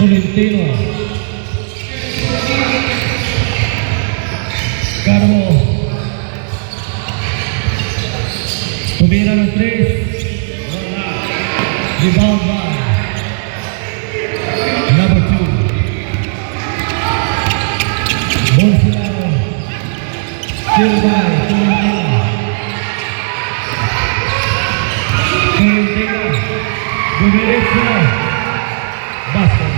Tolentino, Carmo, tumira ng 3, rebound by number 2. Still by Tolentino. Tolentino. Dumiretso. Basket.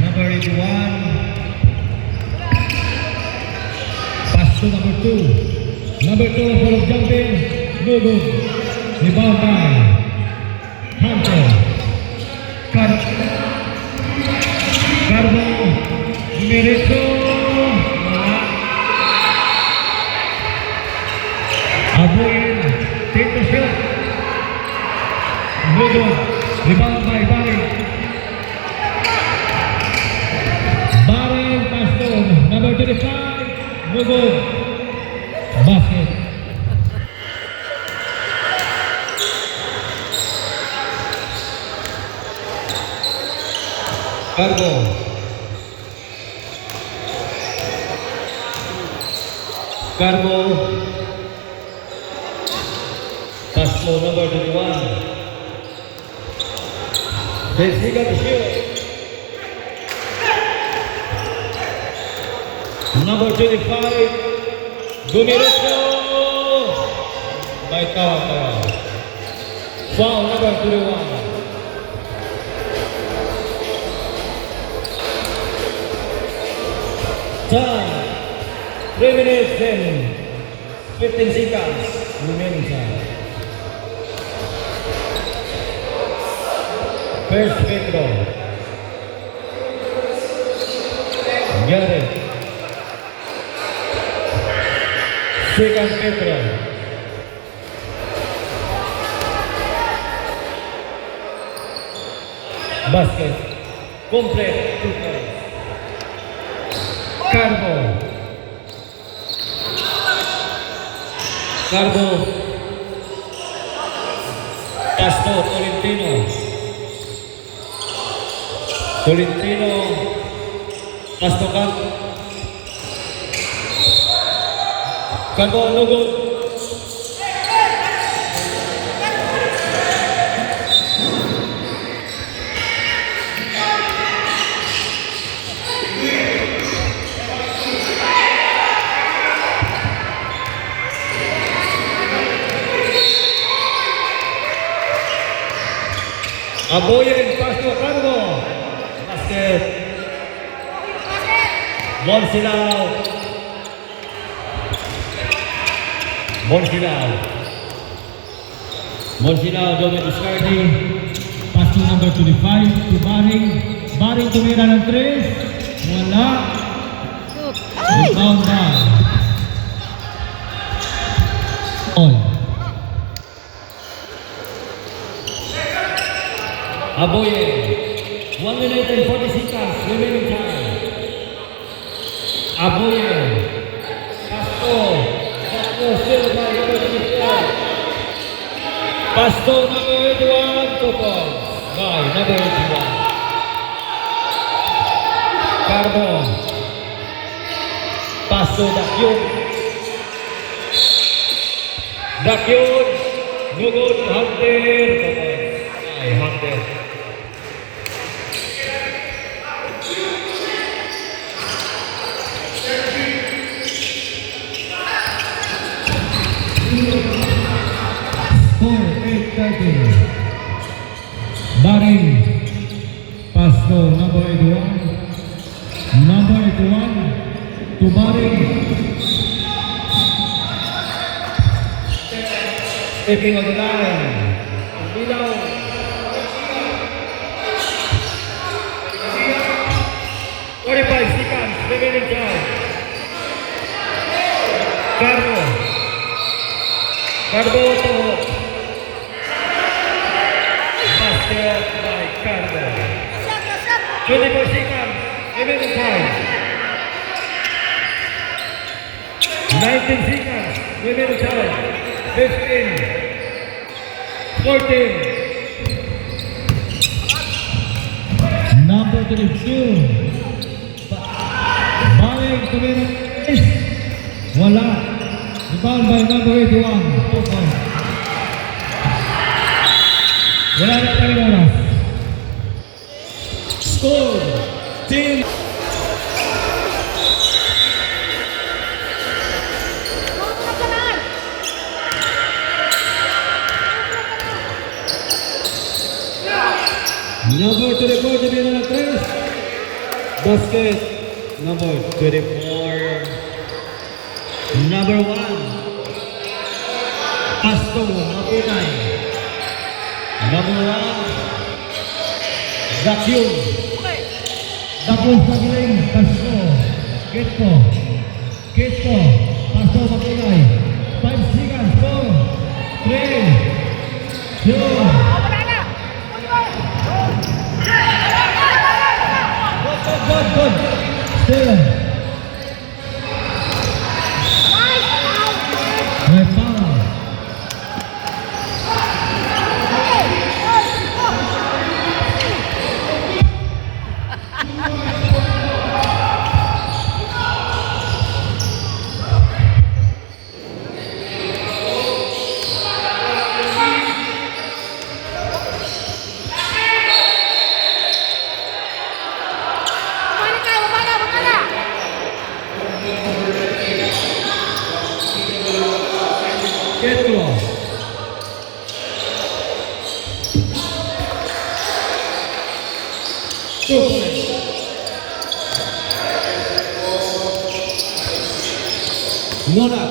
Number 81. Pass to number 2. Number 2 full of jumping. No good. Rebound by Hunter. Carbo. Dumiretso. Wala. Abuin. Take the shot. No good. Rebound by Barry. Barry pass to number 25. No good. Basket. Carbo. Carbo. Pass to number 21. They got the shoot. Number 25. Dumiretso. May tawa. Foul number 21. Time. 3 minutes and 15 seconds remaining time. First free throw. Get it. Second free throw. Basket. Complete. 2 points. Carbo. Pass to Tolentino. Pass to Carbo, no good. Aboyen, pass to Carbo. Basket. Monsilao, Dominic Iscardi. Pass to number 25 to Baring. Baring tumira ng 3. Wala. Rebound by all. Aboye. 1 minute and 40 seconds remaining time. Aboye. Pasto still by number 24. Pasto number 81. Topol by number 81. Carbo. Pasto Dakyun. No good. Hunter. By Hunter. Score 8-30. Baring. Pasto number 81. Number 81 to Baring. Stepping on the line. Bilaw. Remaining time. Carbo to basket by Carbo. 24 seconds remaining time. 19 seconds remaining time. 15, 14. Number 32. Wala. Rebound by number 81. 2 points. Wala na tayo oras. Score. Team. Basket number 24. Number 1. Pasto Mapunay. Number 1. Vacuum. Tapos sa giling, Pasto. Kitko. Pasto Mapunay. 5 seconds. 4, 3, 2. Good. Still. Red foul. Ketlo. Nonak.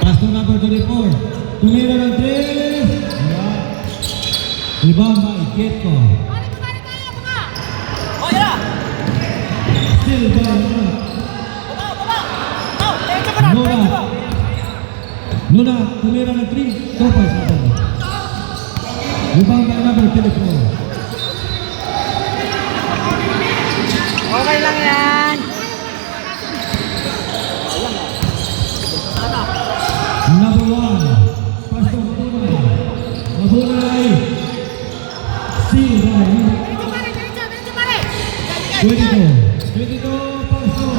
Pasto number 24. Tumira ng 3. Rebound by Ketlo. Still by Nonak, tumira ng 3. 2 points. Rebound by number 24. Okay lang yan. Number 1. Pasto Mapunay. Still by 22 Pasto.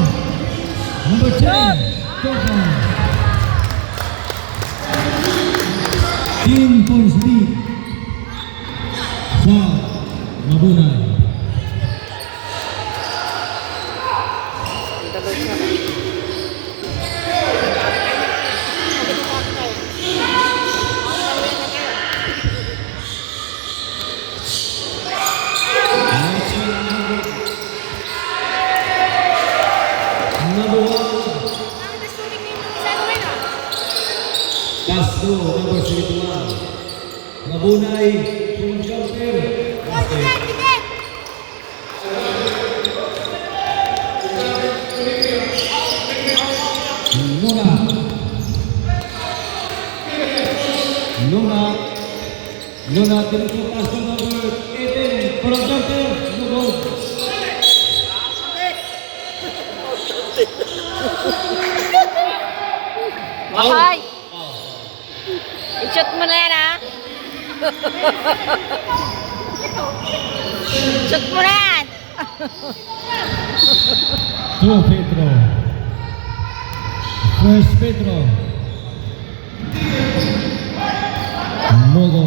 Number 10. Topan. 10 points lead sa Mabunay. Number 1. Pasto number 71. Mabunay full jumper. Nona dito Pasto number 18 full jumper. No goal. Bakay! I-shot mo na yan, ha? Shot mo na yan! Two Pedro. First Pedro. Mogo.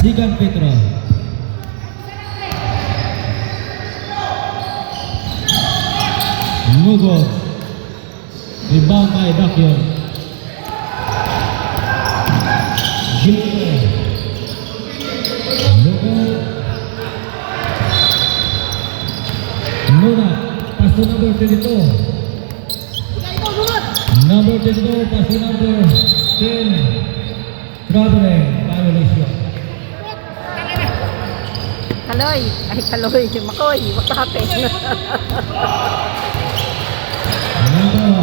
Second Pedro. Mogo. Rebound by Dakion. Gilmo. Mogo. Nona. Pasto number 22. Number 22. Pasto number 10. Traveling. Violation. Kaloy! Ay, Kaloy! Makoy! What happened? Number 1.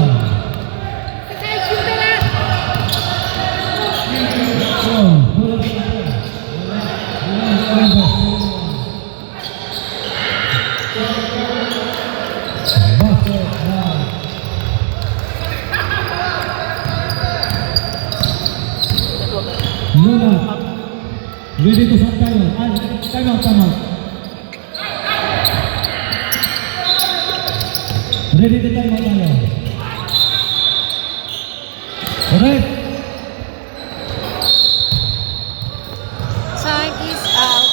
Nona, ready to start time out. Ready to time out tayo. Alright. Time is out.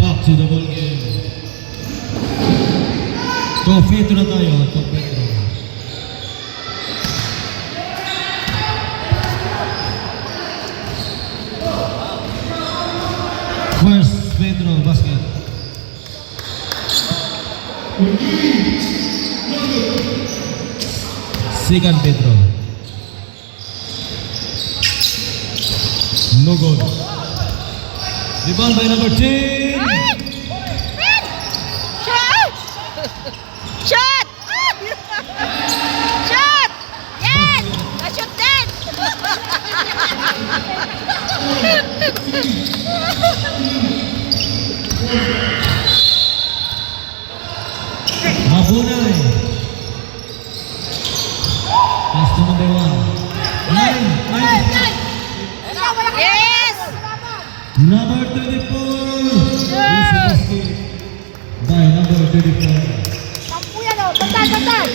Back to the ball game. Tofeto na tayo, Tofeto. First Pedro basket. Second Pedro. No good. Rebound by number 10. Shot! Shot! Shot! Yes! Na-shoot din! Mabunay. Pass to number 1. Yes! Number 34. Easy basket by number 34. Sampu yan o! Tandaan, tandaan!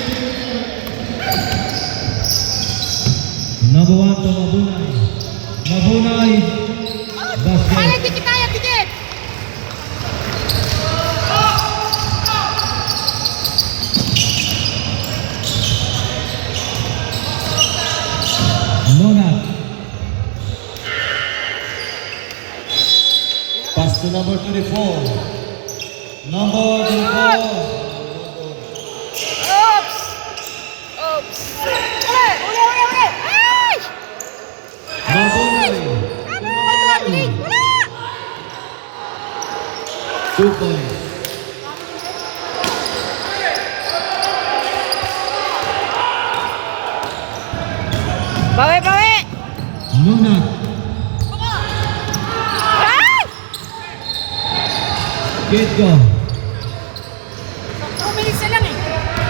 Number 1 to Mabunay. Mabunay. Basket. Dikit tayo, dikit! Nona. Pass to number 34. Number 34. Oops! Oops! Uli! Uli! Uli! Uli! Ay! Mabunay. Wala! 2 points. Bawi, bawi! Nona. Ay! Get go. Umilis na lang eh.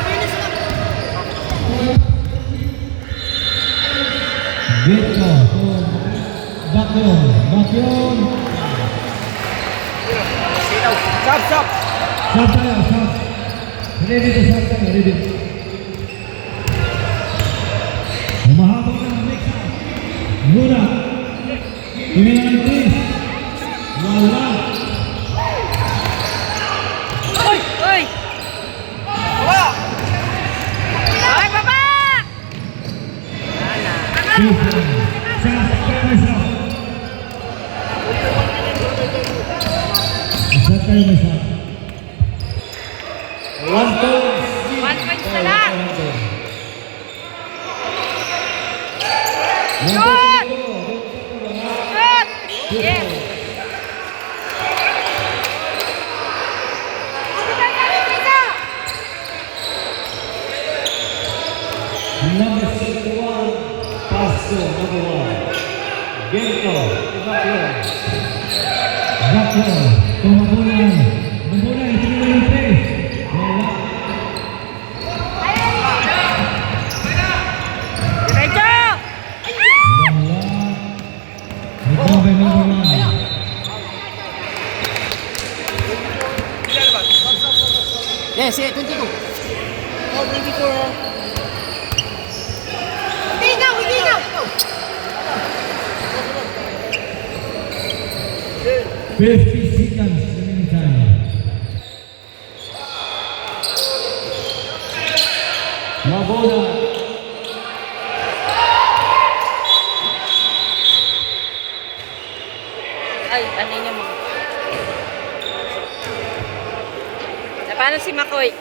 Umilis na lang. Get go. Back yun. Back yun. Stop, stop! Sab tayo. Sab. Ready to sab tayo. Ready. Humahabang na. Mix up. Nona. Tumila ng 3. Wala. Uy! Uy! Baba! Ay, baba! Two points. Sab. Sab. Sab. Sab tayo may sab. 1 point. 1 points na lang! Shoot! Shoot! Yes! Number 71, pass to number 1. Gento, Baklo. Baklo, Tumabunay. Mabunay, tingnan yung place. Wala. Diretso! Wala. Recover number 1. Yes, 22. Oh, 24. Ikaw, ikaw! 50 seconds remaining time. Mabona. Ay, ano niya mo? Paano si Makoy?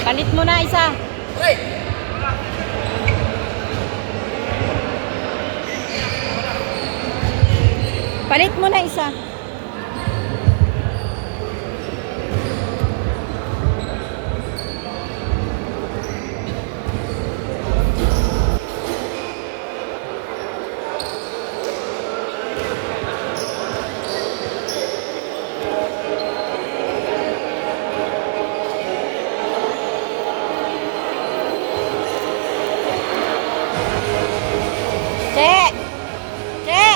Palit mo na isa. Palit mo na isa. Che! Che!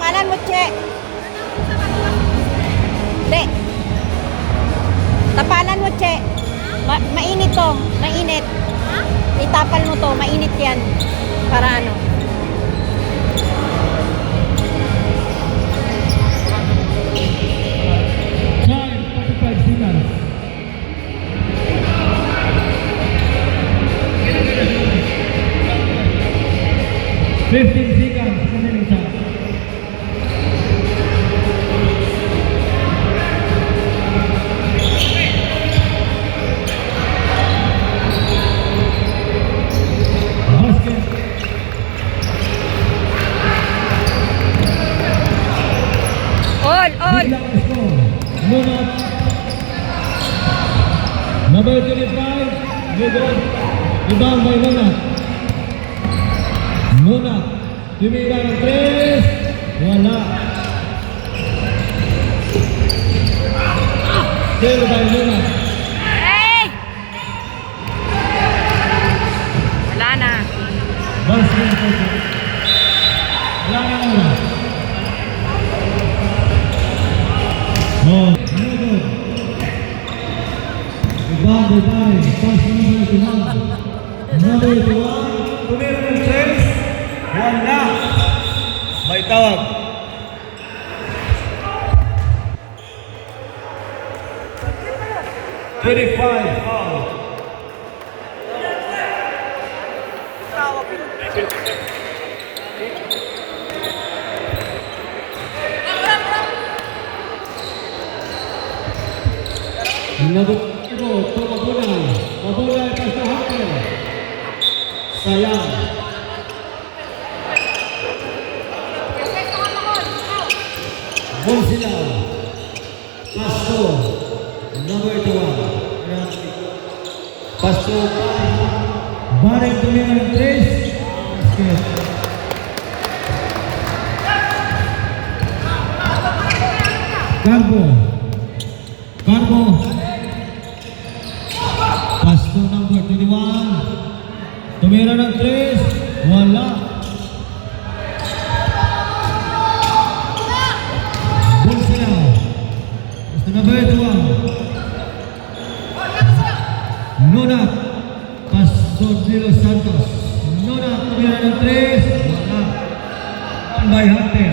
Palan mo, Che! Hindi. Tapalan mo, Che. Mainit to. Mainit. Itapal mo to. Mainit yan. Para ano. Time, 45 seconds. 15 seconds remaining shot. Basket. All. Biglang score. Lunat. Number 25. Ludon. Rebound by Lunat. Lunat. Tumira ng 3. Wala. Still by Lunat. Hey! Wala na. Basket. Wala na Lunat. Oh, Ludon. Rebound by pass number 21. Number 21. Tumira ng 3. Wala. May tawag. "25 foul." Nabot ito, Mabunay. Mabunay pa sa Hunter. Sayang. Bonsila. Pasto. Number 21. Pasto. Bareng tumira ng 3. Basket. Carbo. Pasto number 21. Tumira ng 3. Wala. Bonsila. Pasto number 21. Nonat. Pasto de los Santos. Nonat. Tumira ng 3. Wala. One by Hunter.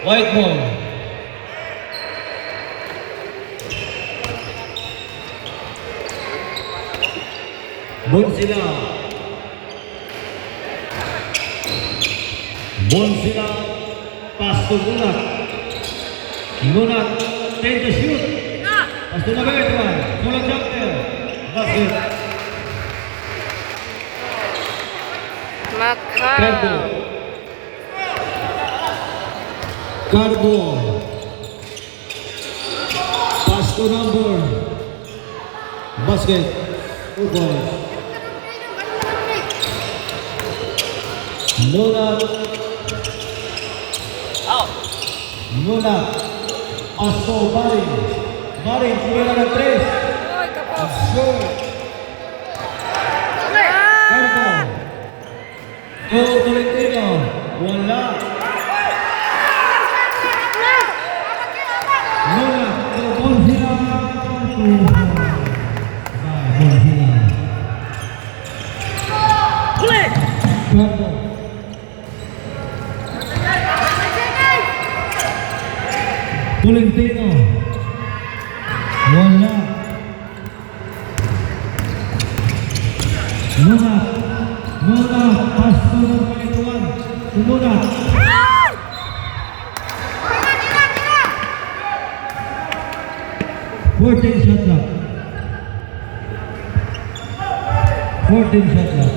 White ball. Bonsila. Pass to Lunat. Lunat. Tend to shoot. Pass to number 21. Full jump there. Basket. Makara. Carbo. Pass to number. Basket. Good ball. Lunat. Lunat. Pass to Baring. Baring. Tumira ng 3. Sure. Carbo. Go Tolentino. Wala. Lunat. Bonsila. Bonsila. Carbo. Tolentino. Wala. Lunat. Pass to number 21. Lunat. Fourteen shot clock. 14 shot clock.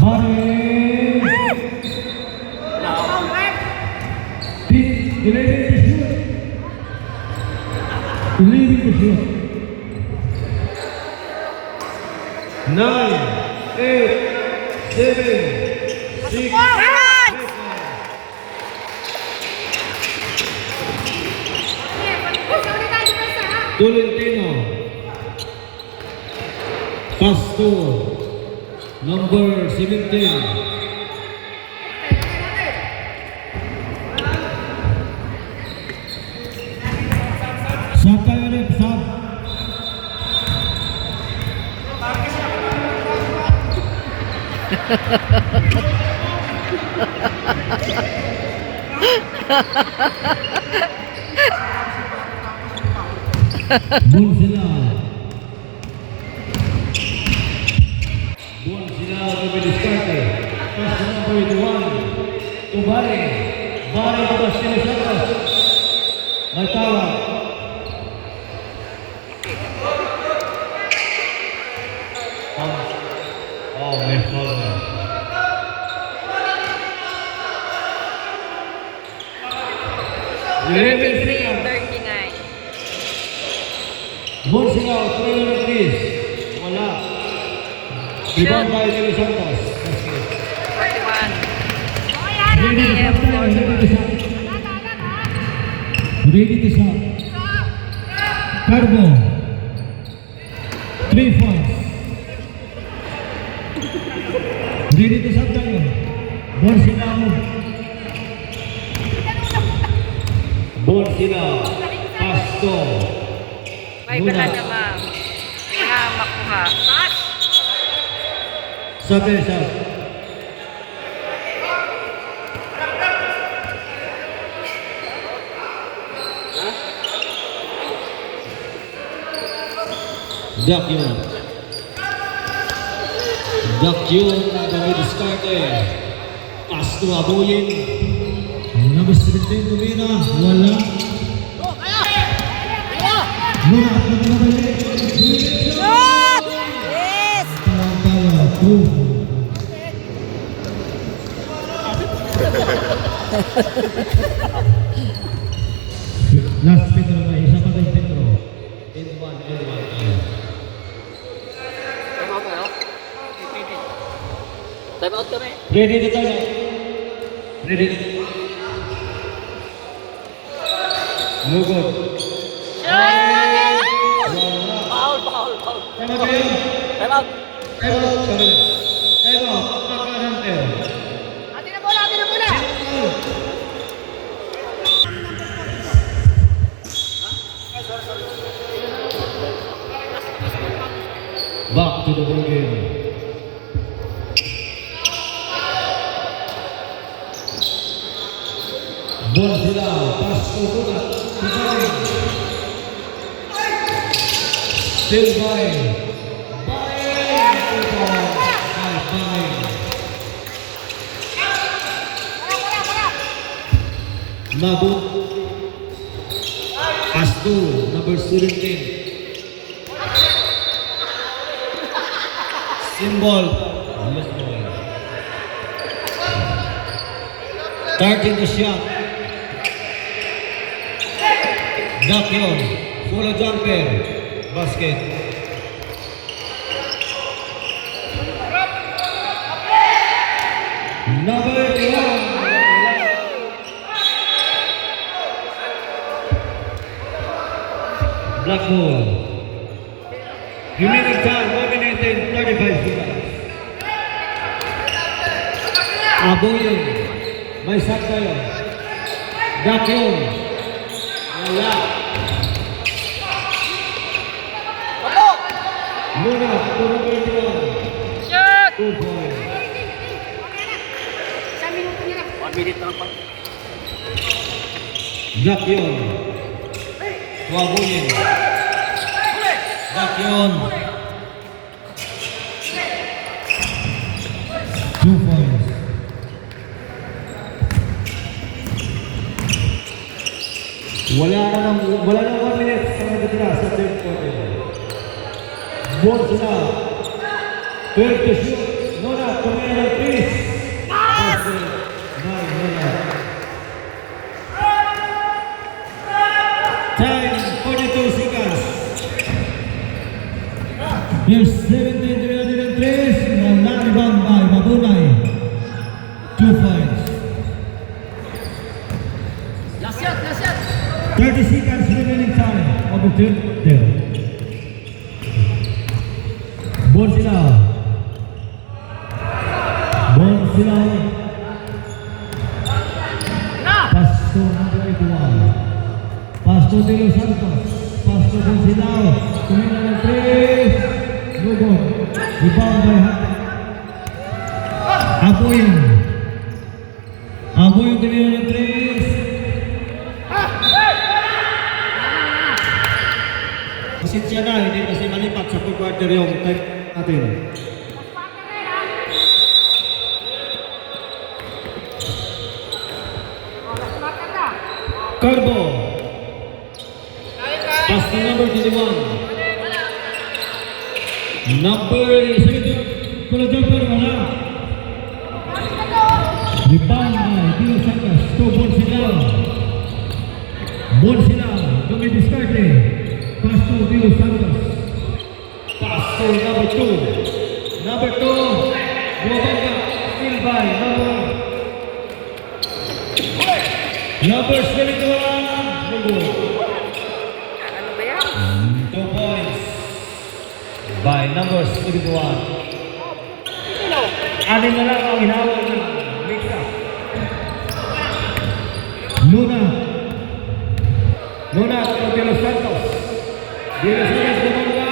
Baring. 11 to shoot. 11 to shoot. 9, 8, 7, 6, 5. Tolentino. Pasto. Number 17. Sakay ulit, sab. Buon sila. Buon sila dumidiskarte. Pass number 81 to Bari. Bari to Bastille Santos. May tawag. Oh, may foul na. Level 3. 39. Buon sila, 3 please. Wala. Rebound by Dele Santos. Basket. 41. Ready to shot tayo, ready to shot. Ready to shot. Carbo. 3 points. Ready to shot tayo. Buon sila mo. Buon sila. Pasto. May bala na ma'am. Kaya makuha. Sabi siya. Dak yun. Dak yun ang kami diskarte. Pasto Aboyin. Number 17 tumina. Wala. Muna at nagkabalik. Shot! Yes! Tawa-tawa. True. Last Pedro na. Isa pa tayo Pedro. End one. Time out kami. Ready na tayo. Ready na. No good. Shot! Foul. Time out kayo. Time out. Time out. Time out. Pagka-hunter. Atin na bola! Back to the ball game. Ball sila. Pass to Budak. Still by. Mabut. Pasto. Number 17. Symbol. Yes, boy. 13 the shot. Dak yun. Full jumper. Basket. Number 1. Black ball. Remaining time, 1 minute and 35 seconds. Aboyin. May shot tayo. Dak yun. Wala. Muna, puro 21. Shot! 2 points. 1 minute lang pa. Dak yun. Aboyin. Dak yun. 2 points. Wala na 1 minute sa natitira sa third quarter. Ball sila. 12 to shoot. Nona, tumaya ng please. Time, 42 seconds. There's 17 to 3. Nalibang by Mabunay. 2 points. Last shot. 30 seconds remaining time of the third quarter. Ball sila. Pasto number 81. Pasto Dele Santos. Pasto Bonsilao. Tumina ng 3. No good. Rebound by Hunter. Aboy. Aboy yung tumira ng 3. Pasensya na, hindi kasi malipat sa full quarter yung time natin. Carbo. Pass to number 21. Number 17. Kula jumper wala. Rebound by Dio Santos. To Bonsila. Bonsila. Dumi diskarte. Pass to Dio Santos. Pass to number 2. Number 2. Buwabangga. Still by number 71. Lugo. 2 points by number 71. Anin na lang ang hinawag ng mix-up. Luna. Luna at De Los Santos. De Los Santos bumangga.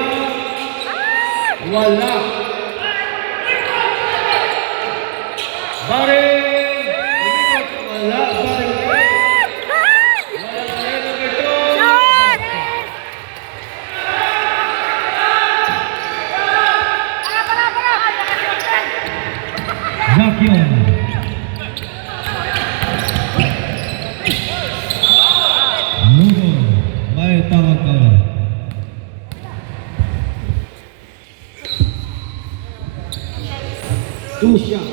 Wala. Bareng. Umikot. Wala. Bareng. Zakyon. Lugo. May tawag ka. Two shot.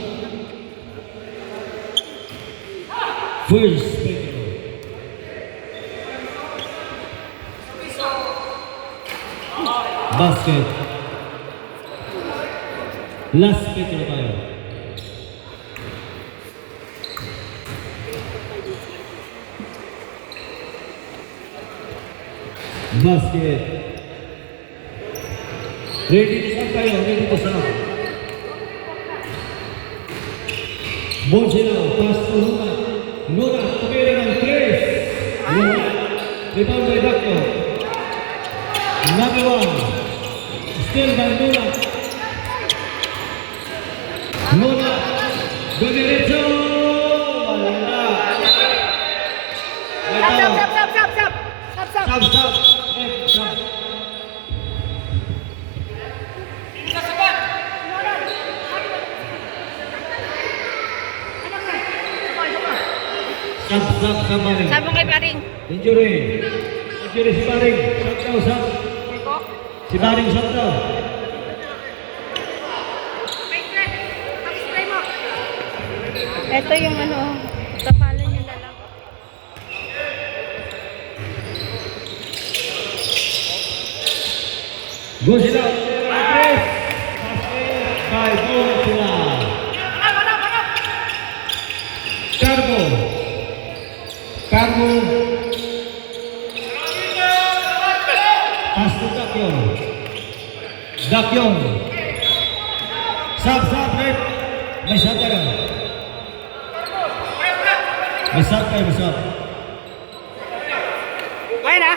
First spectacle. Basket. Last spectacle tayo. Basket. Ready to sub kayo, ready to sub. Bonsila, pass to Luna. Luna, tumira ng 3. Luna, rebound by Dacto. Number 1, still by Luna. Luna, Dumiretso. Wala. Sub. Sub. Sub Baring. Sabong kay paring. Injury si Baring. Sub. Si Baring sub daw. Ito yung ano, kapalan niya na lang. Go sila. Chris. By Bonsila. Carbo. Pass to Dakyon. Sub, right. May sub ka na. May sub kayo, may sub. Kaya na?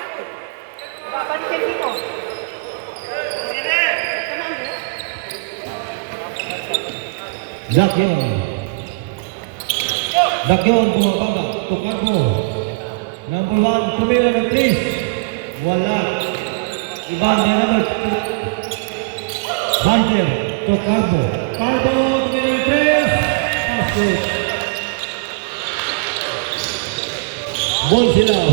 Babalikin dito. Dakyon, bumababa. Tukad mo. Number 1, tumira ng 3. Wala. Iban, may number 2. Hunter, to Carbo. Carbo, tumira ng 3. Pasok. Bonsila.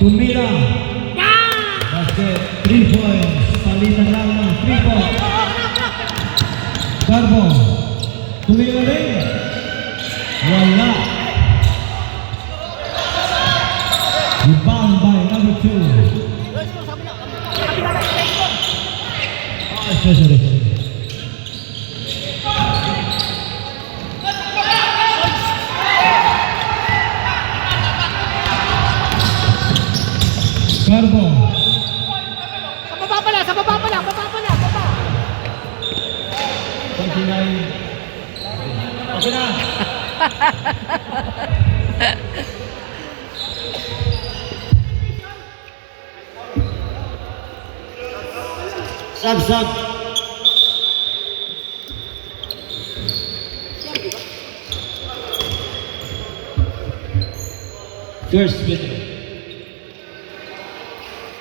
Tumira. Basket, 3 points. Palitan lang ng 3 points. Carbo. Tumira rin. Wala. Rebound by number 2. Sorry. Carbo. Sa baba pala. 29. Okay na. Lagsag. First winner.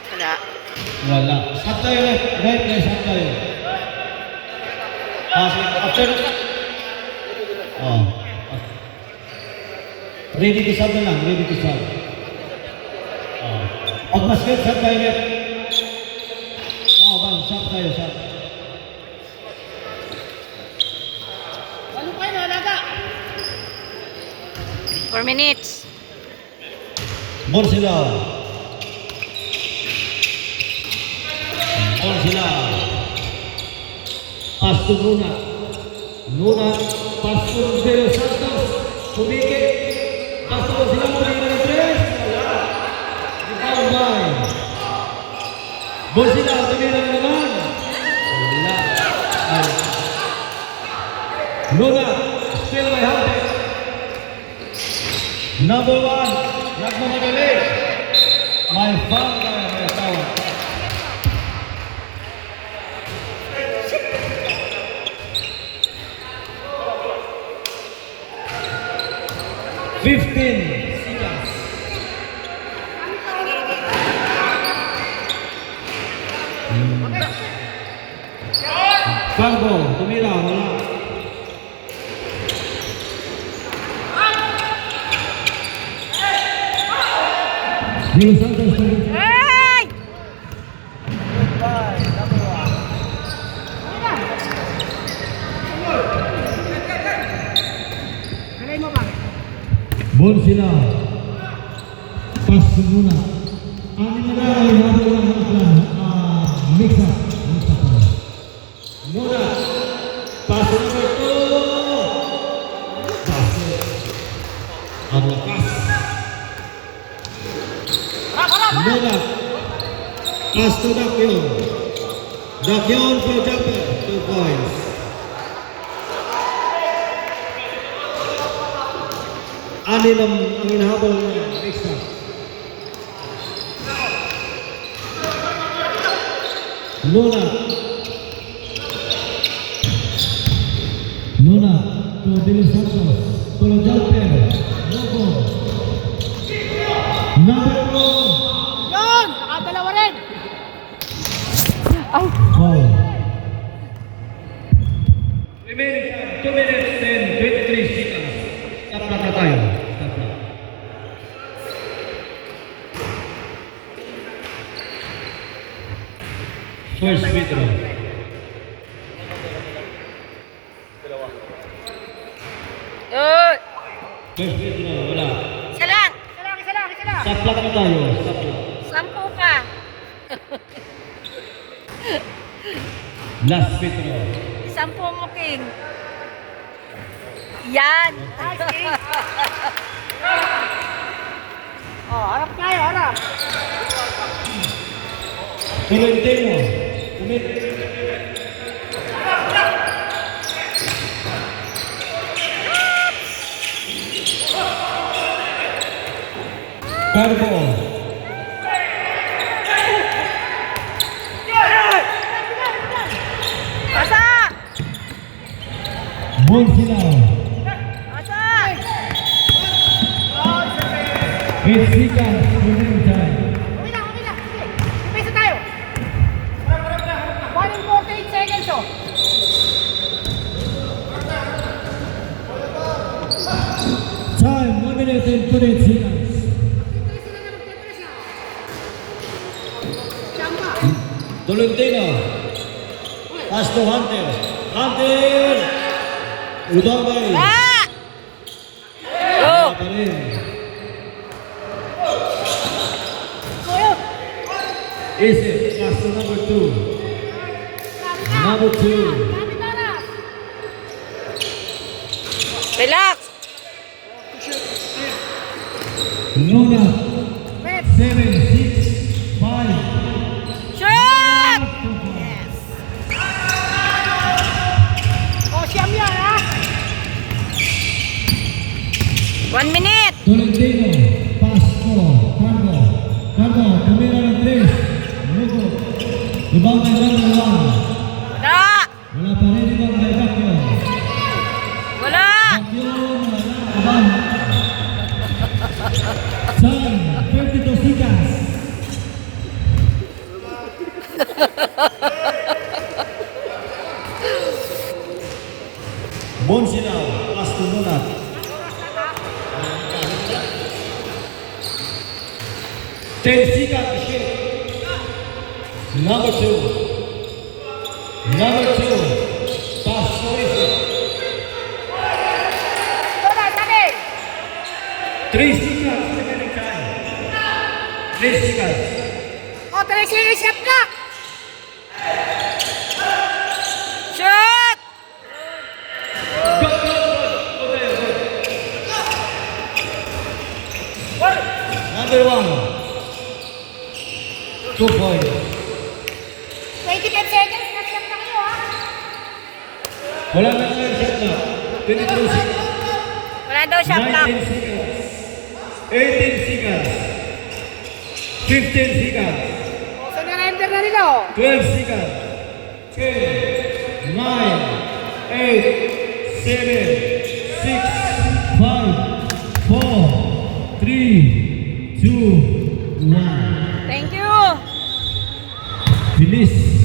Wala. Wala. Stop tayo, right, stop tayo. After oh. Ready to sub na lang, ready to sub. Pag basket, sub tayo net. Bang, sub tayo, sub. Ano kayo na alaga? 4 minutes. Ball sila. Ball sila. Pass to Luna. Luna, pass to Rodeo Santos. Pumikit. Pass to sila mo rin ng tres. Wala. Rebound by. Ball sila. Tumira na naman. Wala. Luna, still may hapit. Number 1. Nagmamadali. May foul tayo. May foul. seconds. Pangbo, tumira, wala. Dilo Santos, Hey! ball sila. Pass muna. Ang nilagay ay habol ng plan. Mix-up. Muna. Pass number 2. Basket. Ang lakas. Muna. Pass to Dakyon. Dakyon for jumper. 2 points. Anin ang inahabol ng mix-up. Luna. Luna to Dilo Santos. Polo jumper. Logo. Number 2. Yun! Nakadalawa rin! Ay! Foul. Remaining 2 minutes and 23 seconds. Stop na tayo. Stop na. First free throw. Good! First free throw. Wala. Isa lang! Stop lang na tayo. Stop lang. 10 ka. Last free throw. 10 mo, King. Yan! Oh, harap tayo, harap! Tolentino. Carbo. Pasa! Ball sila. Pasa! 8 seconds. Remaining time. Okay lang. Sige. Pisa tayo. 1 and 48 seconds, oh. Time 1 minute and 28 seconds. Tolentino. Pass to Hunter. Hunter. Udabay. Ah! Go! Pa rin. Isip. Pass to number 2. Number 2. Relax! Luna. 7, 6, 5. Shoot! Oh, siyam yan, ha? 1 minute! Tolentino. Pass to Carbo. Carbo. Tumira ng 3. Lugo. Rebound by number 1. Monsinao, Astununat. Tensika Bishop. Number 2. Number 2. Pastorisa. Tona, sabi. 3 seconds remaining time. 3 seconds. Oh, 3 seconds shot na. Shoot! Good, good, good. Good there, good. Number 1. 2 points. 25 seconds, na-shot na kayo ha. Wala na tayo shot na. 22 seconds. Wala daw shot clock. 19 seconds. 18 seconds. 15 seconds. Oh, so na-render na nila oh. 12 seconds. 10, 9, 8, 7, 6, 5, 4, 3, 2, 1. Thank you. Finish.